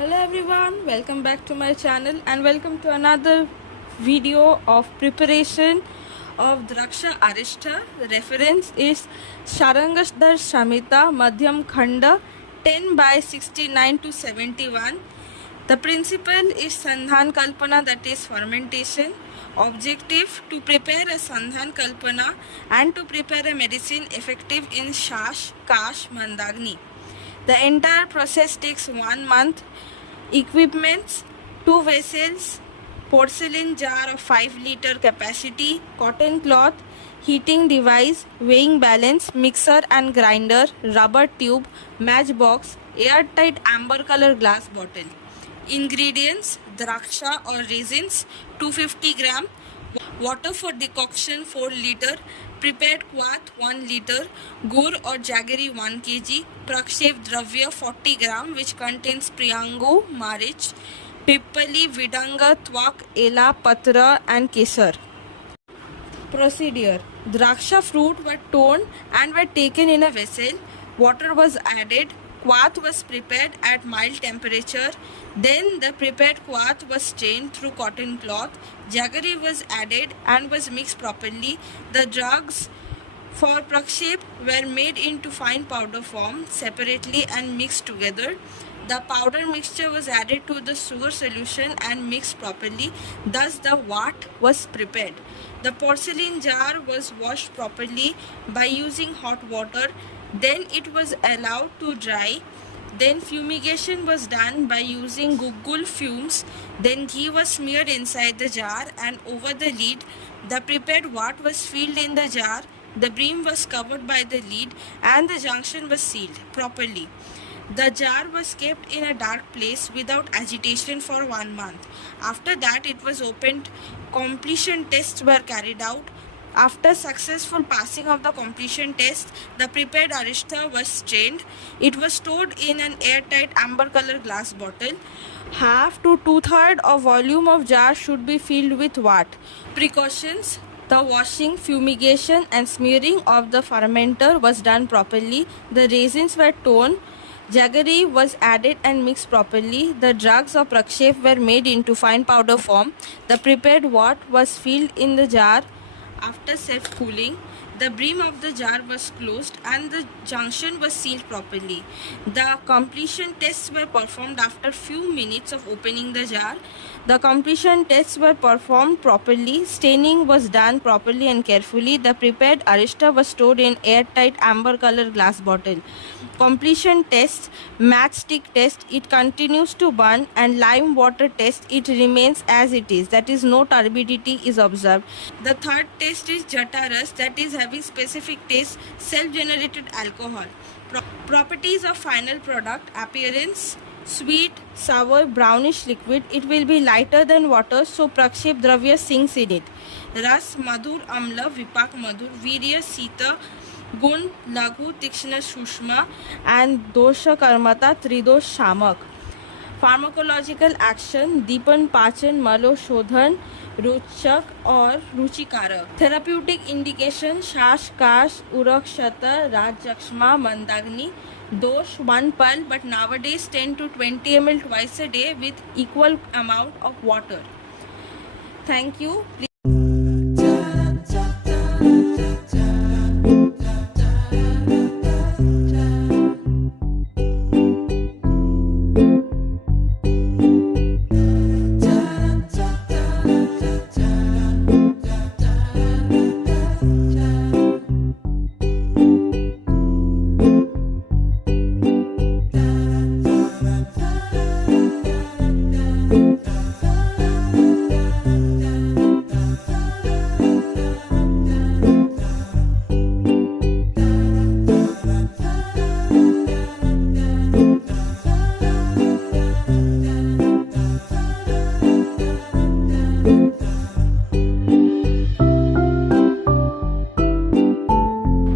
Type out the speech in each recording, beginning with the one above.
Hello everyone, welcome back to my channel and welcome to another video of preparation of Draksha Arishta. The reference is Sharangasdar Shamita Madhyam Khanda 10 by 69 to 71. The principle is Sandhan Kalpana, that is fermentation. Objective to prepare a Sandhan Kalpana and to prepare a medicine effective in Shash, Kash, Mandagni. The entire process takes 1 month. Equipments: 2 vessels, porcelain jar of 5-liter capacity, cotton cloth, heating device, weighing balance, mixer and grinder, rubber tube, matchbox, airtight amber color glass bottle. Ingredients: draksha or raisins 250 gram, water for decoction 4 liter, prepared quath 1 liter, gur or jaggery 1 kg, prakshev dravya 40 gram which contains priyangu, marich, pippali, vidanga, twak, ela, patra and kesar. Procedure: draksha fruit were torn and were taken in a vessel, water was added, quath was prepared at mild temperature, then the prepared quath was strained through cotton cloth, jaggery was added and was mixed properly. The drugs for prakshev were made into fine powder form separately and mixed together. The powder mixture was added to the sugar solution and mixed properly. Thus the vat was prepared. The porcelain jar was washed properly by using hot water. Then it was allowed to dry. Then fumigation was done by using guggul fumes. Then ghee was smeared inside the jar and over the lid. The prepared vat was filled in the jar. The brim was covered by the lid and the junction was sealed properly. The jar was kept in a dark place without agitation for 1 month. After that it was opened. Completion tests were carried out. After successful passing of the completion test, the prepared arishta was strained. It was stored in an airtight amber color glass bottle. Half to 2/3 of volume of jar should be filled with vat. Precautions: the washing, fumigation and smearing of the fermenter was done properly. The raisins were torn. Jaggery was added and mixed properly. The drugs of prakshev were made into fine powder form. The prepared vat was filled in the jar. After safe cooling, the brim of the jar was closed and the junction was sealed properly. The completion tests were performed after few minutes of opening the jar. The completion tests were performed properly. Staining was done properly and carefully. The prepared arishta was stored in airtight amber color glass bottle. Completion test: matchstick test, it continues to burn, and lime water test, it remains as it is, that is no turbidity is observed. The third test is jataras, that is having specific taste, self-generated alcohol. Properties of final product: appearance: sweet, sour, brownish liquid. It will be lighter than water, so prakshev dravya sinks in it. Ras: madhur, amla, vipak madhur, virya, sita, gun, laghu, tikshna, shushma and dosha karmata, tridosh shamak. Pharmacological action: दीपन, पाचन, मलोशोधन, रुचक और रुचिकारक. Therapeutic indication: शाश, काश, उरक्षत, राजक्षमा, मंदाग्नि. Dosh: 1 pulp, but nowadays 10 to 20 ml twice a day with equal amount of water. Thank you.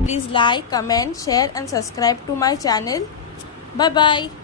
Please like, comment, share and subscribe to my channel. Bye bye.